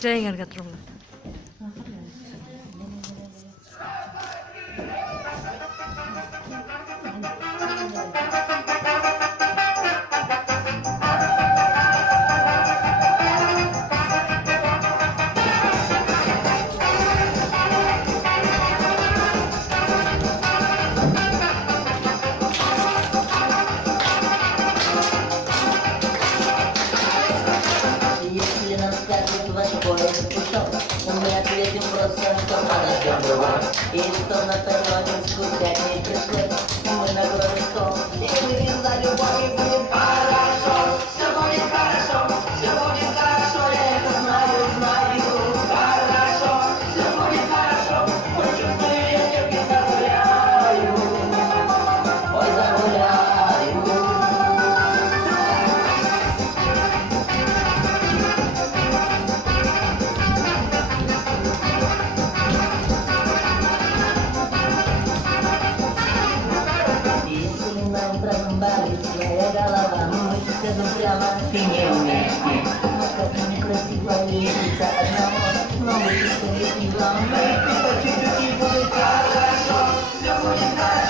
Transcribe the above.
Jangan kat rumah. Если нам скажут ваш поезд ушел, мы ответим просто, что подождем его. И что на Тарногинскую пять не пришлось, мы накроем стол и выпьем за любовь, и будет хорошо. Все будет хорошо, все будет хорошо, я это знаю, знаю. Хорошо, все будет хорошо, ой, чувствую, я тебе загуляю. Ой, загуляю. Если нам прорубались своя голова, мы сядем прямо в спине вместе. Как некрасиво лечится одного, но мы чувствуем его. Мы чуть-чуть будет хорошо, все будет хорошо.